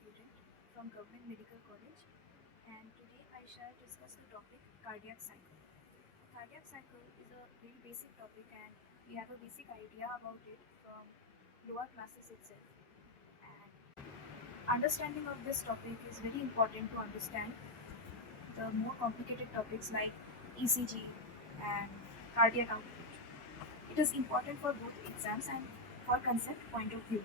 student from Government Medical College, and today I shall discuss the topic cardiac cycle. Cardiac cycle is a very basic topic, and we have a basic idea about it from lower classes itself. And understanding of this topic is very important to understand the more complicated topics like ECG and cardiac output. It is important for both exams and for concept point of view.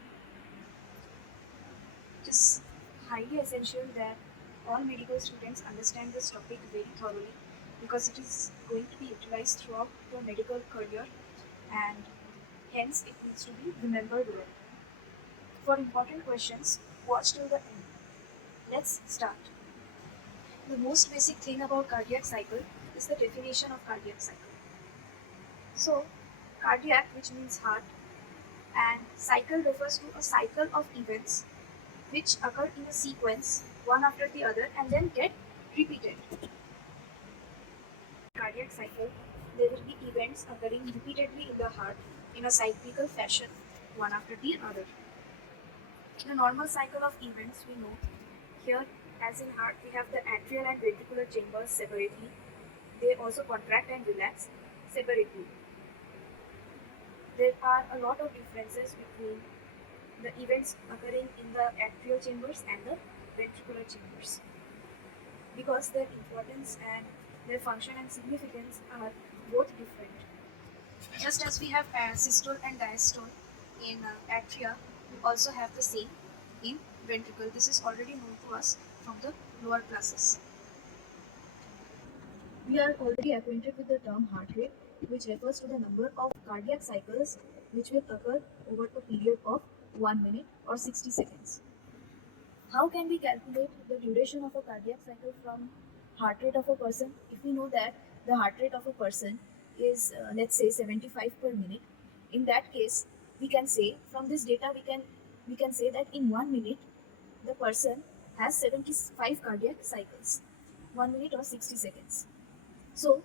It is highly essential that all medical students understand this topic very thoroughly because it is going to be utilized throughout your medical career, and hence it needs to be remembered well. For important questions, watch till the end. Let's start. The most basic thing about cardiac cycle is the definition of cardiac cycle. So, cardiac, which means heart, and cycle refers to a cycle of events which occur in a sequence, one after the other, and then get repeated. Cardiac cycle, there will be events occurring repeatedly in the heart in a cyclical fashion, one after the other. In a normal cycle of events, we know here, as in heart, we have the atrial and ventricular chambers separately. They also contract and relax separately. There are a lot of differences between the events occurring in the atrial chambers and the ventricular chambers because their importance and their function and significance are both different. Just as we have systole and diastole in atria, we also have the same in ventricle. This is already known to us from the lower classes. We are already acquainted with the term heart rate, which refers to the number of cardiac cycles which will occur over a period of 1 minute or 60 seconds. How can we calculate the duration of a cardiac cycle from heart rate of a person? If we know that the heart rate of a person is let's say 75 per minute, in that case we can say from this data we can say that in 1 minute the person has 75 cardiac cycles, 1 minute or 60 seconds. So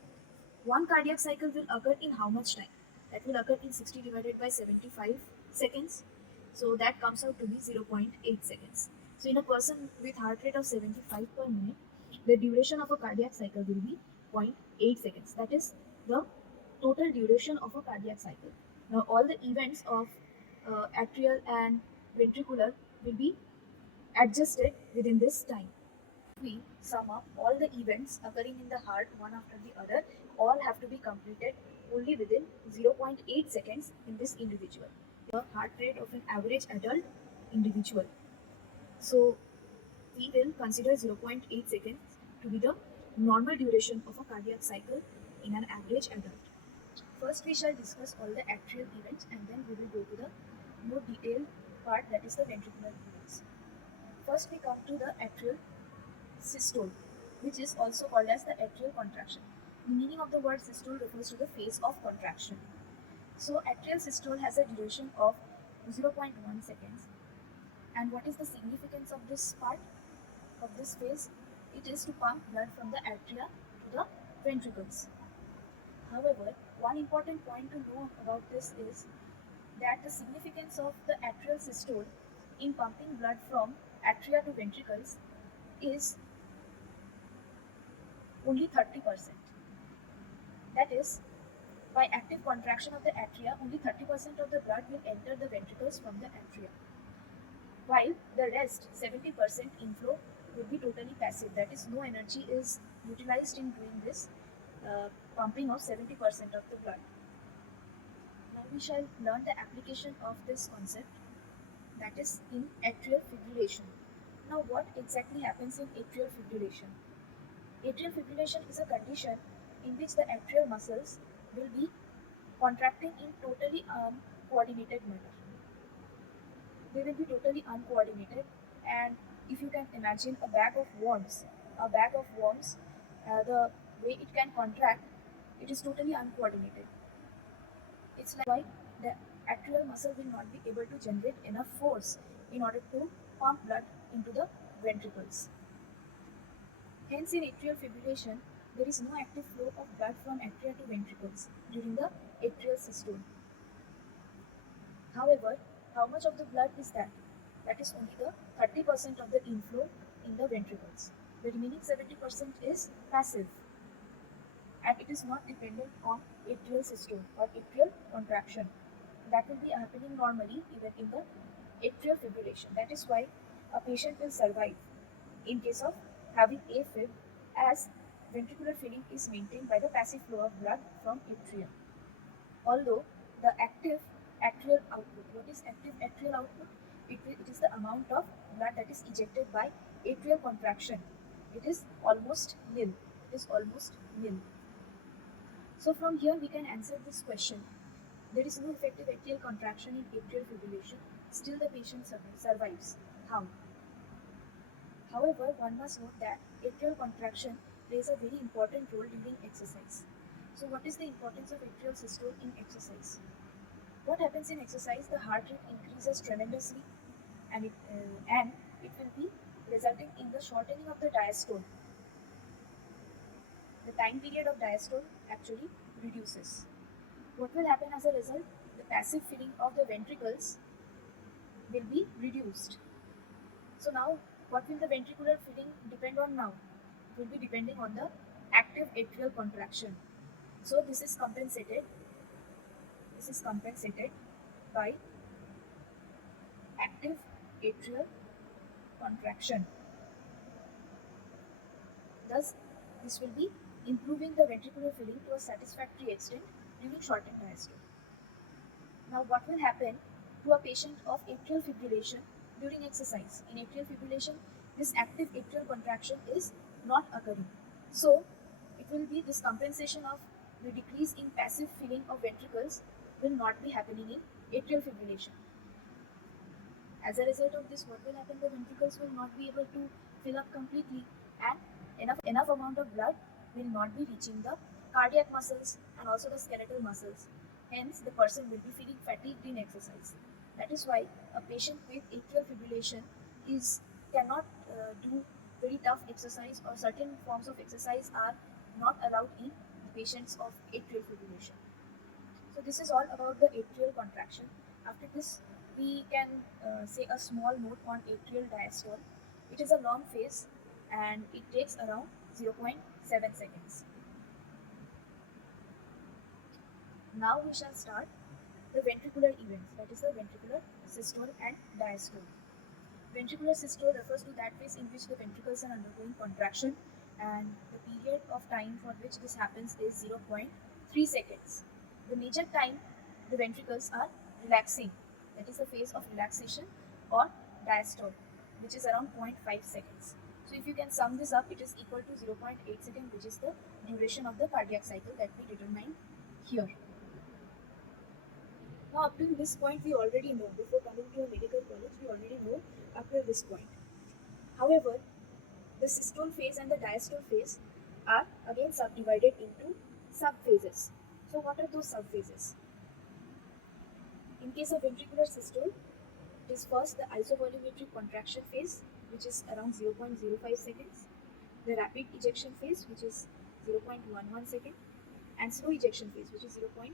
one cardiac cycle will occur in how much time? That will occur in 60 divided by 75 seconds. So that comes out to be 0.8 seconds. So in a person with heart rate of 75 per minute, the duration of a cardiac cycle will be 0.8 seconds. That is the total duration of a cardiac cycle. Now all the events of atrial and ventricular will be adjusted within this time. We sum up all the events occurring in the heart one after the other, all have to be completed only within 0.8 seconds in this individual. The heart rate of an average adult individual. So we will consider 0.8 seconds to be the normal duration of a cardiac cycle in an average adult. First we shall discuss all the atrial events, and then we will go to the more detailed part, that is the ventricular events. First we come to the atrial systole, which is also called as the atrial contraction. The meaning of the word systole refers to the phase of contraction. So atrial systole has a duration of 0.1 seconds. And what is the significance of this part, of this phase? It is to pump blood from the atria to the ventricles. However, one important point to know about this is that the significance of the atrial systole in pumping blood from atria to ventricles is only 30%. That is, by active contraction of the atria, only 30% of the blood will enter the ventricles from the atria, while the rest, 70% inflow, will be totally passive. That is, no energy is utilized in doing this pumping of 70% of the blood. Now we shall learn the application of this concept, that is in atrial fibrillation. Now what exactly happens in atrial fibrillation? Atrial fibrillation is a condition in which the atrial muscles will be contracting in totally uncoordinated manner. They will be totally uncoordinated, and if you can imagine a bag of worms, the way it can contract, it is totally uncoordinated. It's like why the atrial muscle will not be able to generate enough force in order to pump blood into the ventricles. Hence, in atrial fibrillation, there is no active flow of blood from atria to ventricles during the atrial systole. However, how much of the blood is that? that is only the 30% of the inflow in the ventricles. The remaining 70% is passive, and it is not dependent on atrial systole or atrial contraction. That will be happening normally even in the atrial fibrillation. That is why a patient will survive in case of having AFib, as ventricular filling is maintained by the passive flow of blood from atrium. Although the active atrial output, what is active atrial output? It is the amount of blood that is ejected by atrial contraction. It is almost nil. It is almost nil. So from here we can answer this question. There is no effective atrial contraction in atrial fibrillation. Still the patient survives. How? However, one must note that atrial contraction plays a very important role during exercise. So what is the importance of atrial systole in exercise? What happens in exercise? The heart rate increases tremendously, and it will be resulting in the shortening of the diastole. The time period of diastole actually reduces. What will happen as a result? The passive filling of the ventricles will be reduced. So now, what will the ventricular filling depend on now? It will be depending on the active atrial contraction. So this is compensated by active atrial contraction. Thus, this will be improving the ventricular filling to a satisfactory extent during shortened diastole. Now, what will happen to a patient of atrial fibrillation during exercise? In atrial fibrillation, this active atrial contraction is not occurring. So, it will be this compensation of the decrease in passive filling of ventricles will not be happening in atrial fibrillation. As a result of this, what will happen? The ventricles will not be able to fill up completely, and enough amount of blood will not be reaching the cardiac muscles and also the skeletal muscles. Hence, the person will be feeling fatigued in exercise. That is why a patient with atrial fibrillation cannot do very tough exercise, or certain forms of exercise are not allowed in patients of atrial fibrillation. So this is all about the atrial contraction. After this, we can say a small note on atrial diastole. It is a long phase and it takes around 0.7 seconds. Now we shall start the ventricular events, that is the ventricular systole and diastole. Ventricular systole refers to that phase in which the ventricles are undergoing contraction, and the period of time for which this happens is 0.3 seconds. The major time the ventricles are relaxing, that is the phase of relaxation or diastole, which is around 0.5 seconds. So if you can sum this up, it is equal to 0.8 seconds, which is the duration of the cardiac cycle that we determined here. Now up to this point we already know, before coming to a medical college we already know up to this point. However, the systole phase and the diastole phase are again subdivided into subphases. So what are those subphases? In case of ventricular systole, it is first the isovolumetric contraction phase, which is around 0.05 seconds, the rapid ejection phase, which is 0.11 second, and slow ejection phase, which is 0.14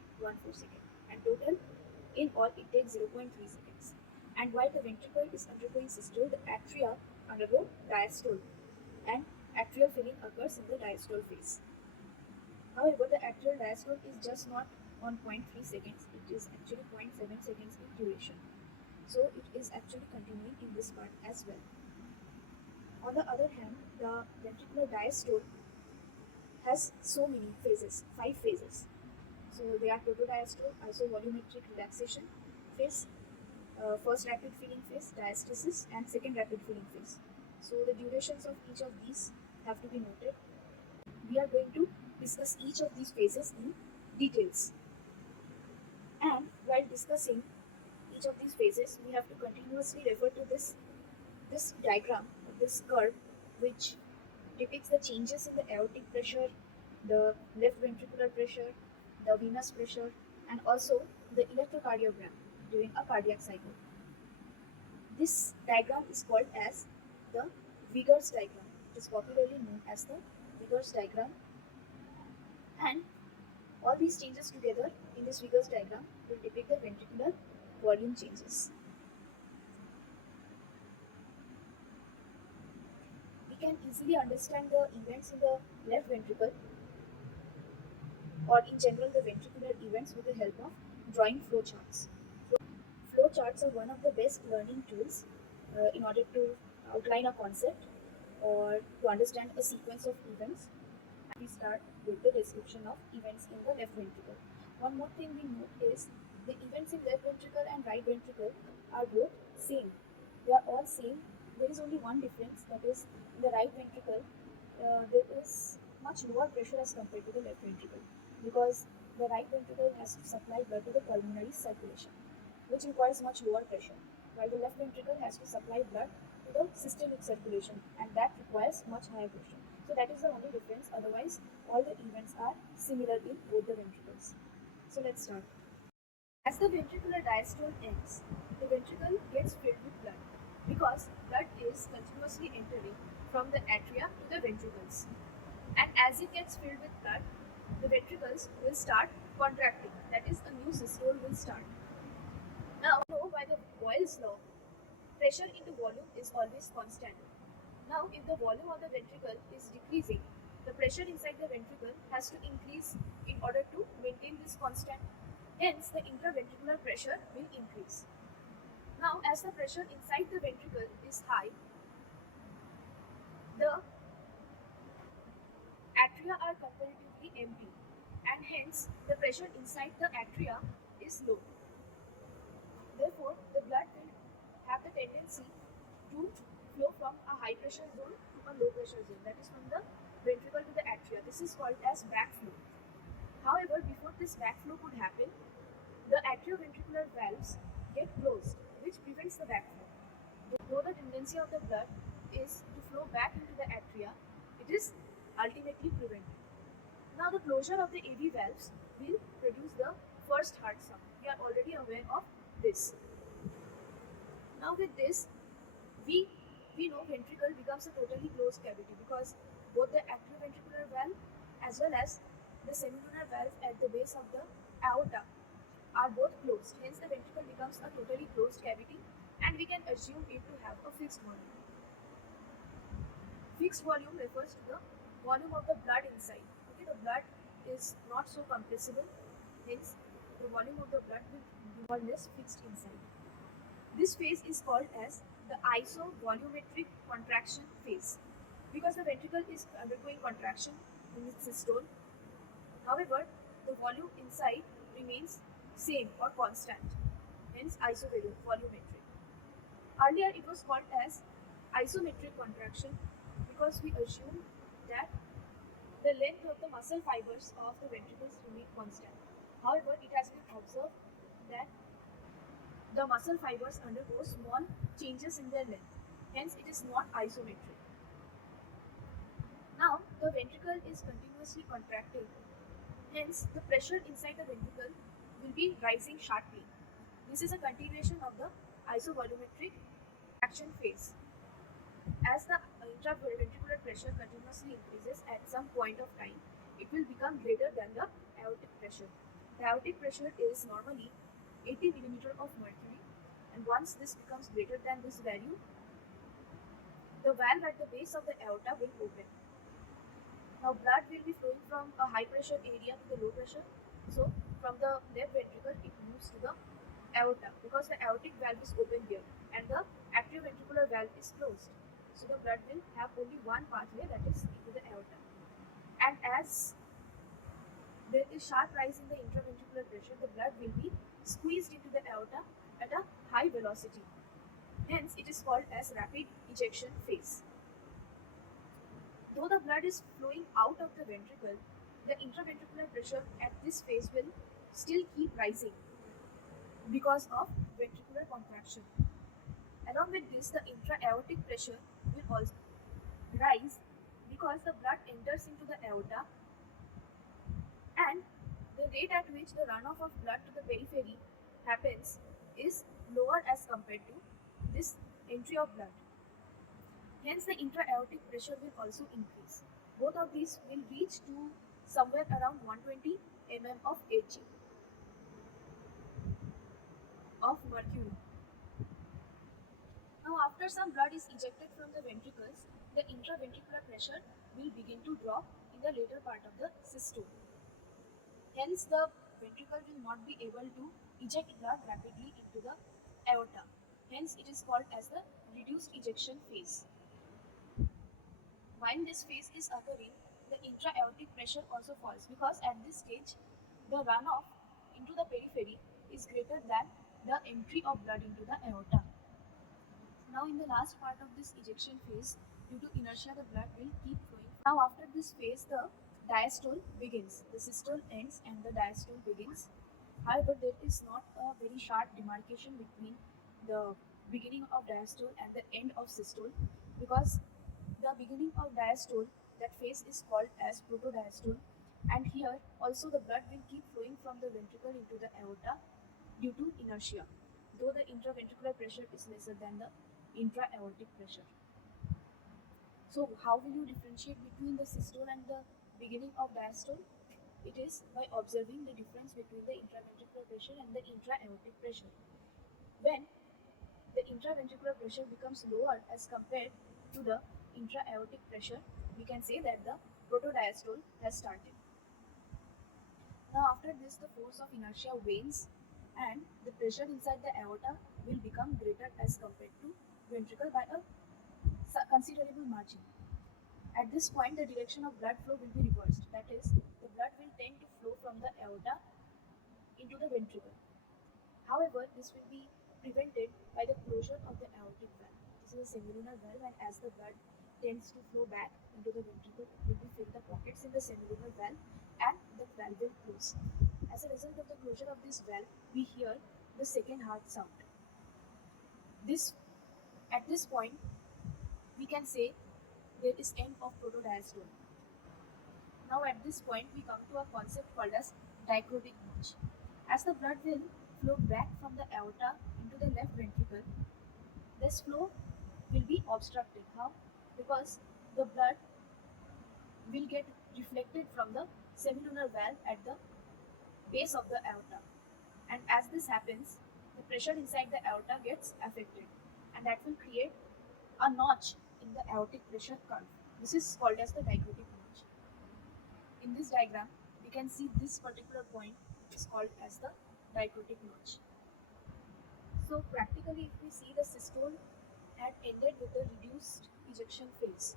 second. And total, in all, it takes 0.3 seconds. And while the ventricle is undergoing systole, the atria undergo diastole, and atrial filling occurs in the diastole phase. However, the atrial diastole is just not on 0.3 seconds, it is actually 0.7 seconds in duration. So it is actually continuing in this part as well. On the other hand, the ventricular diastole has so many phases, 5 phases. So they are protodiastole, isovolumetric relaxation phase, first rapid filling phase, diastasis, and second rapid filling phase. So the durations of each of these have to be noted. We are going to discuss each of these phases in details. And while discussing each of these phases, we have to continuously refer to this diagram, this curve, which depicts the changes in the aortic pressure, the left ventricular pressure, the venous pressure, and also the electrocardiogram during a cardiac cycle. This diagram is called as the Vigor's diagram. It is popularly known as the Vigor's diagram, and all these changes together in this Vigor's diagram will depict the ventricular volume changes. can easily understand the events in the left ventricle or in general the ventricular events with the help of drawing flow charts. Flow charts are one of the best learning tools in order to outline a concept or to understand a sequence of events. We start with the description of events in the left ventricle. One more thing we note is the events in left ventricle and right ventricle are both same. They are all same. There is only one difference, that is in the right ventricle there is much lower pressure as compared to the left ventricle, because the right ventricle has to supply blood to the pulmonary circulation, which requires much lower pressure, while the left ventricle has to supply blood to the systemic circulation, and that requires much higher pressure. So that is the only difference. Otherwise, all the events are similar in both the ventricles. So let's start. As the ventricular diastole ends, the ventricle gets filled with blood because blood is continuously entering from the atria to the ventricles. And as it gets filled with blood, the ventricles will start contracting. That is, a new systole will start. Now, by the Boyle's law, pressure into volume is always constant. Now, if the volume of the ventricle is decreasing, the pressure inside the ventricle has to increase in order to maintain this constant. Hence, the intraventricular pressure will increase. Now, as the pressure inside the ventricle is high, the atria are comparatively empty, and hence the pressure inside the atria is low. Therefore, the blood will have the tendency to flow from a high pressure zone to a low pressure zone, that is from the ventricle to the atria. This is called as backflow. However, before this backflow could happen, the atrioventricular valves get closed, which prevents the backflow. Though the tendency of the blood is to flow back into the atria, it is ultimately prevented. Now, the closure of the AV valves will produce the first heart sound. We are already aware of this. Now, with this, we know ventricle becomes a totally closed cavity, because both the atrioventricular valve as well as the semilunar valve at the base of the aorta are both closed. Hence, the ventricle becomes a totally closed cavity, and we can assume it to have a fixed volume. Fixed volume refers to the volume of the blood inside. Okay, the blood is not so compressible, hence the volume of the blood will be more or less fixed inside. This phase is called as the isovolumetric contraction phase, because the ventricle is undergoing contraction in its systole. However, the volume inside remains same or constant, hence isovolumetric. Earlier it was called as isometric contraction, because we assume that the length of the muscle fibers of the ventricles remain constant. However, it has been observed that the muscle fibers undergo small changes in their length, hence it is not isometric. Now, the ventricle is continuously contracting, hence the pressure inside the ventricle will be rising sharply. This is a continuation of the isovolumetric contraction phase. As the intraventricular pressure continuously increases, at some point of time, it will become greater than the aortic pressure. The aortic pressure is normally 80 mm of mercury, and once this becomes greater than this value, the valve at the base of the aorta will open. Now, blood will be flowing from a high pressure area to the low pressure. So, from the left ventricle, it moves to the aorta, because the aortic valve is open here and the atrioventricular valve is closed. So, the blood will have only one pathway, that is into the aorta. And as there is sharp rise in the intraventricular pressure, the blood will be squeezed into the aorta at a high velocity. Hence, it is called as rapid ejection phase. Though the blood is flowing out of the ventricle, the intraventricular pressure at this phase will still keep rising because of ventricular contraction. Along with this, the intra-aortic pressure will also rise, because the blood enters into the aorta, and the rate at which the runoff of blood to the periphery happens is lower as compared to this entry of blood. Hence, the intra-aortic pressure will also increase. Both of these will reach to somewhere around 120 mm of Hg of mercury. Now, after After some blood is ejected from the ventricles, the intraventricular pressure will begin to drop in the later part of the systole. Hence, the ventricle will not be able to eject blood rapidly into the aorta. Hence, it is called as the reduced ejection phase. While this phase is occurring, the intra-aortic pressure also falls because at this stage, the runoff into the periphery is greater than the entry of blood into the aorta. Now, in the last part of this ejection phase, due to inertia, the blood will keep flowing. Now, after this phase, the diastole begins. The systole ends and the diastole begins. However, there is not a very sharp demarcation between the beginning of diastole and the end of systole, because the beginning of diastole, that phase is called as protodiastole, and here also the blood will keep flowing from the ventricle into the aorta due to inertia, though the intraventricular pressure is lesser than the intra-aortic pressure. So, how will you differentiate between the systole and the beginning of diastole? It is by observing the difference between the intraventricular pressure and the intra-aortic pressure. When the intraventricular pressure becomes lower as compared to the intra-aortic pressure, we can say that the protodiastole has started. Now, after this, the force of inertia wanes and the pressure inside the aorta will become greater as compared to ventricle by a considerable margin. At this point, the direction of blood flow will be reversed. That is, the blood will tend to flow from the aorta into the ventricle. However, this will be prevented by the closure of the aortic valve. This is a semilunar valve, and as the blood tends to flow back into the ventricle, it will fill the pockets in the semilunar valve and the valve will close. As a result of the closure of this valve, we hear the second heart sound. At this point, we can say there is end of protodiastole. Now at this point, we come to a concept called as dicrotic notch. As the blood will flow back from the aorta into the left ventricle, this flow will be obstructed. How? Because the blood will get reflected from the semilunar valve at the base of the aorta. And as this happens, the pressure inside the aorta gets affected, and that will create a notch in the aortic pressure curve. This is called as the dicrotic notch. In this diagram, we can see this particular point is called as the dicrotic notch. So practically, if we see, the systole had ended with the reduced ejection phase.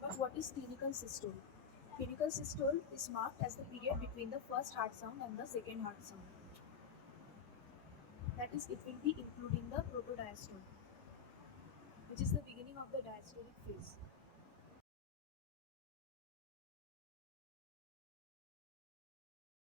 But what is clinical systole? Clinical systole is marked as the period between the first heart sound and the second heart sound. That is, it will be including the protodiastole, which is the beginning of the diastolic phase.